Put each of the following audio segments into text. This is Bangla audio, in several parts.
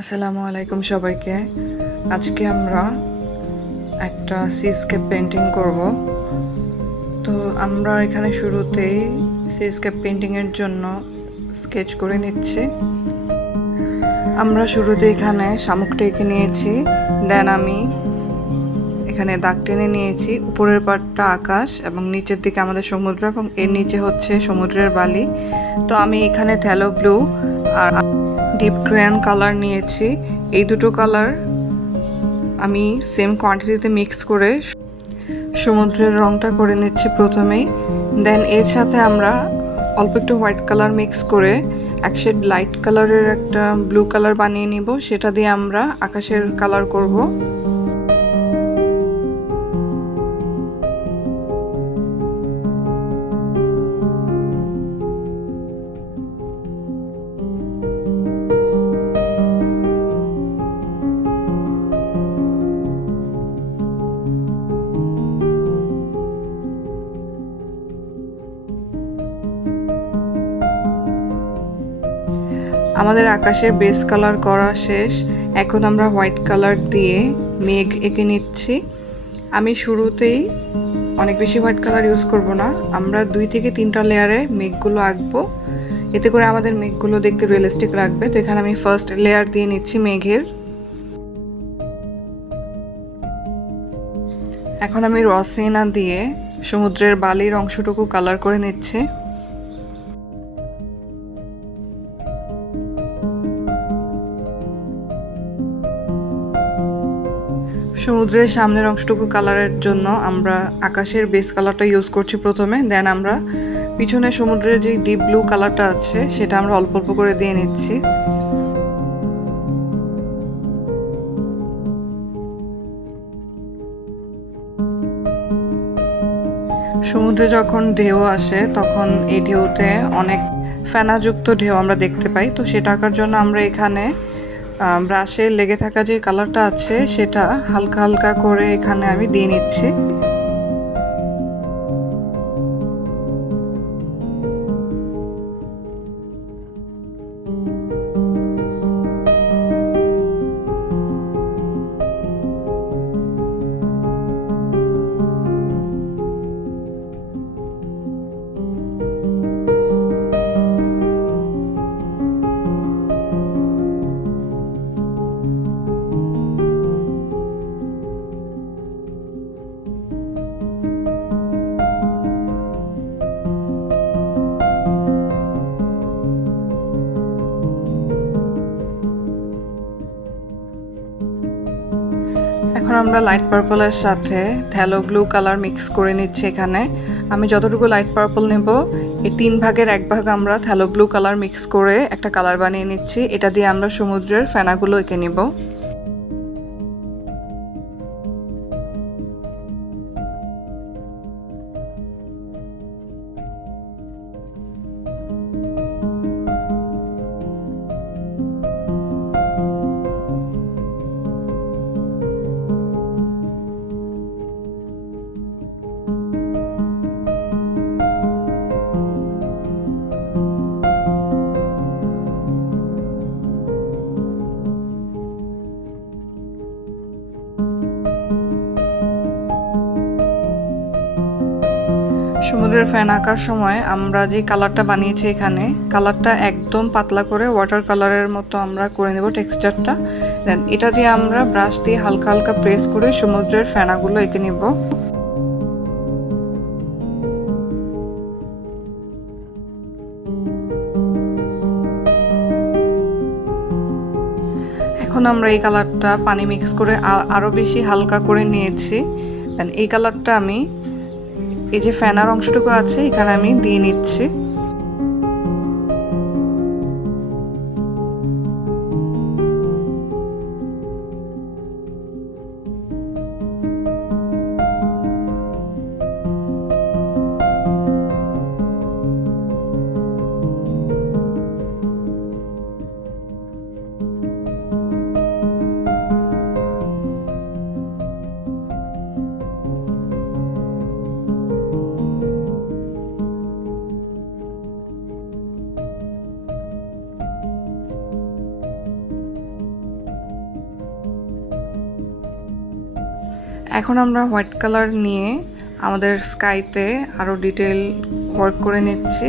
আসসালামু আলাইকুম সবাইকে। আজকে আমরা একটা সিস্কেপ পেন্টিং করব। তো আমরা এখানে শুরুতেই সিস্কেপ পেন্টিংয়ের জন্য স্কেচ করে নিচ্ছি। আমরা শুরুতে এখানে শামুকটা এঁকে নিয়েছি, দেন আমি এখানে দাগ টেনে নিয়েছি। উপরের পাটটা আকাশ এবং নিচের দিকে আমাদের সমুদ্র এবং এর নিচে হচ্ছে সমুদ্রের বালি। তো আমি এখানে থ্যালো ব্লু আর ডিপ ক্রেয়ন কালার নিয়েছি। এই দুটো কালার আমি সেম কোয়ান্টিটিতে মিক্স করে সমুদ্রের রঙটা করে নিচ্ছি প্রথমেই। দেন এর সাথে আমরা অল্প একটু হোয়াইট কালার মিক্স করে এক শেড লাইট কালারের একটা ব্লু কালার বানিয়ে নিব, সেটা দিয়ে আমরা আকাশের কালার করব। আমাদের আকাশের বেস কালার করা শেষ। এখন আমরা হোয়াইট কালার দিয়ে মেঘ এঁকে নিচ্ছি। আমি শুরুতেই অনেক বেশি হোয়াইট কালার ইউজ করব না, আমরা 2 থেকে 3টা লেয়ারে মেঘগুলো আঁকবো, এতে করে আমাদের মেঘগুলো দেখতে রিয়েলিস্টিক লাগবে। তো এখানে আমি ফার্স্ট লেয়ার দিয়ে নিচ্ছি মেঘের। এখন আমি র সিনা দিয়ে সমুদ্রের বালির অংশটুকু কালার করে নিচ্ছি। সমুদ্রের সামনের অংশটুকু কালারের জন্য আমরা আকাশের বেস কালারটা ইউজ করছি প্রথমে, দেন আমরা পিছনে সমুদ্রের যে ডিপ ব্লু কালারটা আছে সেটা আমরা অল্প অল্প করে দিয়ে নিচ্ছি। সমুদ্রে যখন ঢেউ আসে তখন এই ঢেউতে অনেক ফেনাযুক্ত ঢেউ আমরা দেখতে পাই। তো সেটা আঁকার জন্য আমরা এখানে ব্রাশে লেগে থাকা যে কালারটা আছে সেটা হালকা হালকা করে এখানে আমি দিয়ে নিচ্ছি। এখন আমরা লাইট পার্পলের সাথে থ্যালো ব্লু কালার মিক্স করে নিচ্ছি। এখানে আমি যতটুকু লাইট পার্পল নেব এর 3 ভাগের 1 ভাগ আমরা থ্যালো ব্লু কালার মিক্স করে একটা কালার বানিয়ে নিচ্ছি। এটা দিয়ে আমরা সমুদ্রের ফেনাগুলো এঁকে নিব। সমুদ্রের ফ্যান আঁকার সময় আমরা যে কালারটা বানিয়েছি এখানে কালারটা একদম পাতলা করে ওয়াটার কালারের মতো আমরা করে নেব টেক্সচারটা। দেন এটা দিয়ে আমরা ব্রাশ দিয়ে হালকা হালকা প্রেস করে সমুদ্রের ফেনাগুলো এঁকে নিব। এখন আমরা এই কালারটা পানি মিক্স করে আরও বেশি হালকা করে নিয়েছি। দেন এই কালারটা আমি এই যে ফ্যানার অংশটুকু আছে এখানে আমি দিয়ে নিচ্ছি। এখন আমরা হোয়াইট কালার নিয়ে আমাদের স্কাইতে আরও ডিটেল ওয়ার্ক করে নিচ্ছি।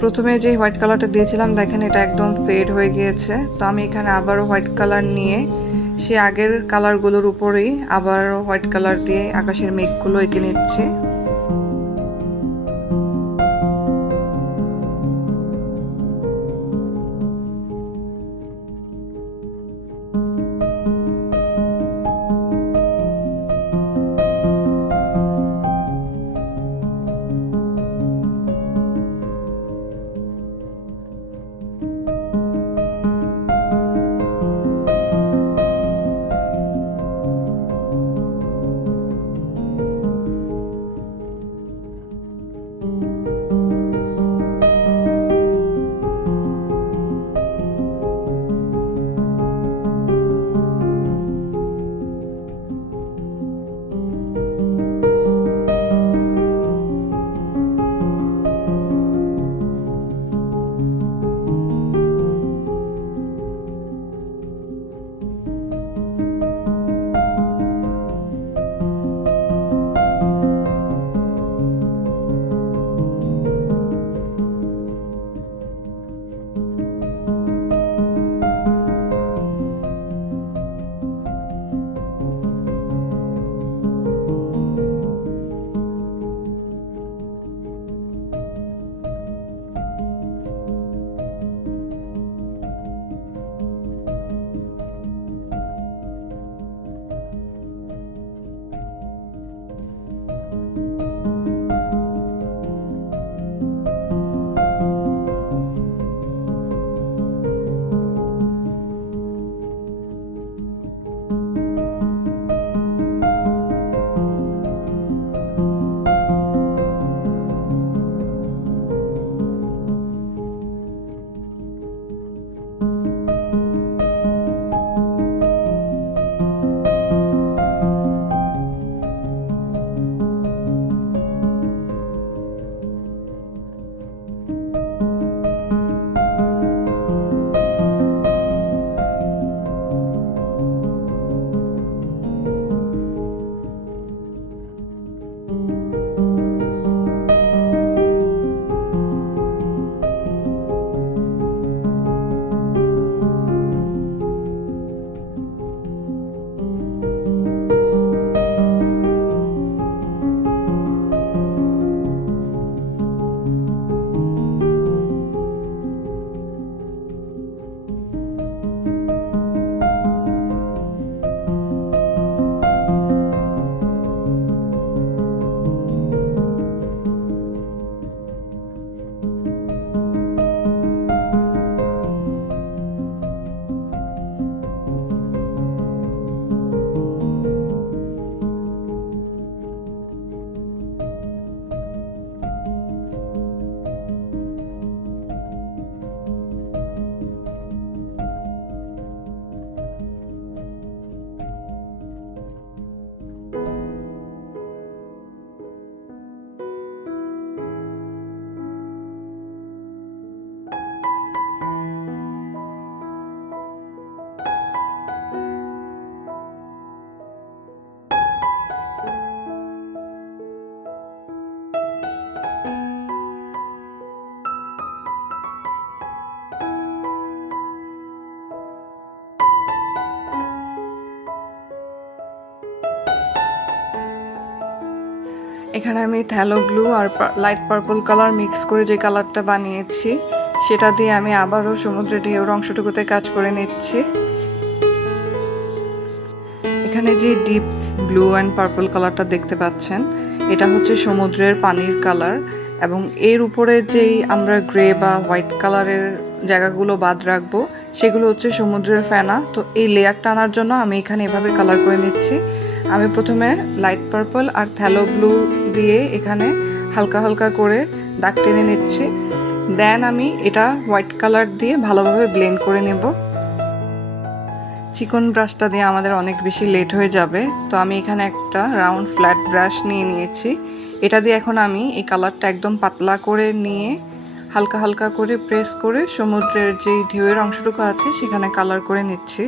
প্রথমে যে হোয়াইট কালারটা দিয়েছিলাম দেখেন এটা একদম ফেড হয়ে গিয়েছে। তো আমি এখানে আবারও হোয়াইট কালার নিয়ে সে আগের কালারগুলোর উপরেই আবারও হোয়াইট কালার দিয়ে আকাশের মেঘগুলো এঁকে নিচ্ছি। এখানে আমি থ্যালো ব্লু আর লাইট পার্পল কালার মিক্স করে যে কালারটা বানিয়েছি সেটা দিয়ে আমি আবারও সমুদ্রের ঢেউর অংশটুকুতে কাজ করে নিচ্ছি। এখানে যে ডিপ ব্লু অ্যান্ড পার্পল কালারটা দেখতে পাচ্ছেন এটা হচ্ছে সমুদ্রের পানির কালার, এবং এর উপরে যেই আমরা গ্রে বা হোয়াইট কালারের জায়গাগুলো বাদ রাখবো সেগুলো হচ্ছে সমুদ্রের ফেনা। তো এই লেয়ারটা আনার জন্য আমি এখানে এভাবে কালার করে নিচ্ছি। আমি প্রথমে লাইট পার্পল আর থ্যালো ব্লু দিয়ে এখানে হালকা হালকা করে দাগ টেনে নিচ্ছি, দেন আমি এটা হোয়াইট কালার দিয়ে ভালোভাবে ব্লেন্ড করে নেব। চিকন ব্রাশটা দিয়ে আমাদের অনেক বেশি লেট হয়ে যাবে, তো আমি এখানে একটা রাউন্ড ফ্ল্যাট ব্রাশ নিয়ে নিয়েছি। এটা দিয়ে এখন আমি এই কালারটা একদম পাতলা করে নিয়ে হালকা হালকা করে প্রেস করে সমুদ্রের যেই ঢেউয়ের অংশটুকু আছে সেখানে কালার করে নিচ্ছি।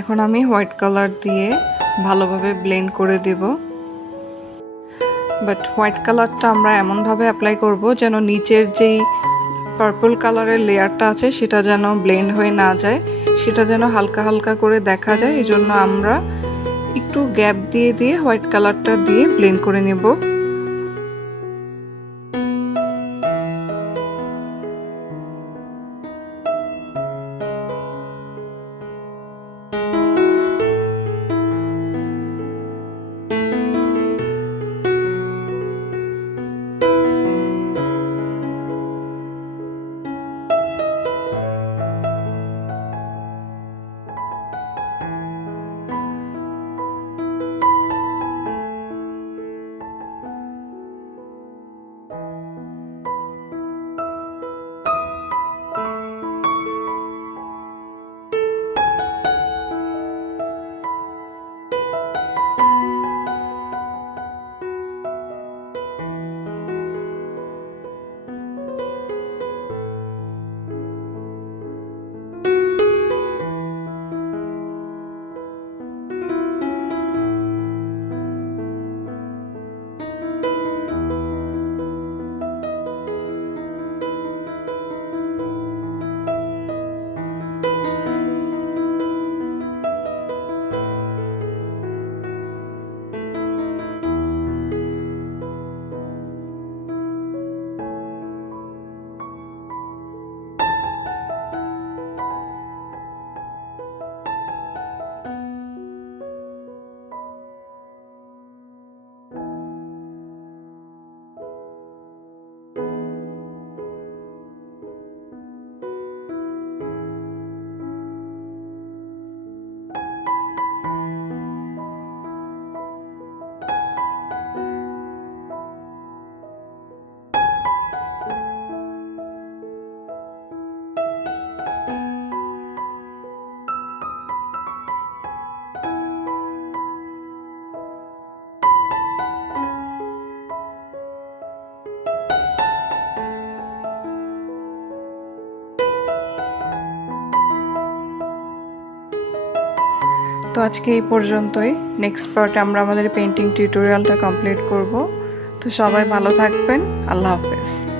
এখন আমি হোয়াইট কালার দিয়ে ভালোভাবে ব্লেন্ড করে দেব। বাট হোয়াইট কালারটা আমরা এমনভাবে অ্যাপ্লাই করব যেন নিচের যেই পার্পল কালারের লেয়ারটা আছে সেটা যেন ব্লেন্ড হয়ে না যায়, সেটা যেন হালকা হালকা করে দেখা যায়। এই জন্য আমরা একটু গ্যাপ দিয়ে দিয়ে হোয়াইট কালারটা দিয়ে ব্লেন্ড করে নেব। তো আজকে এই পর্যন্তই। নেক্সট পার্টে আমরা আমাদের পেন্টিং টিউটোরিয়ালটা কমপ্লিট করব। তো সবাই ভালো থাকবেন। আল্লাহ হাফেজ।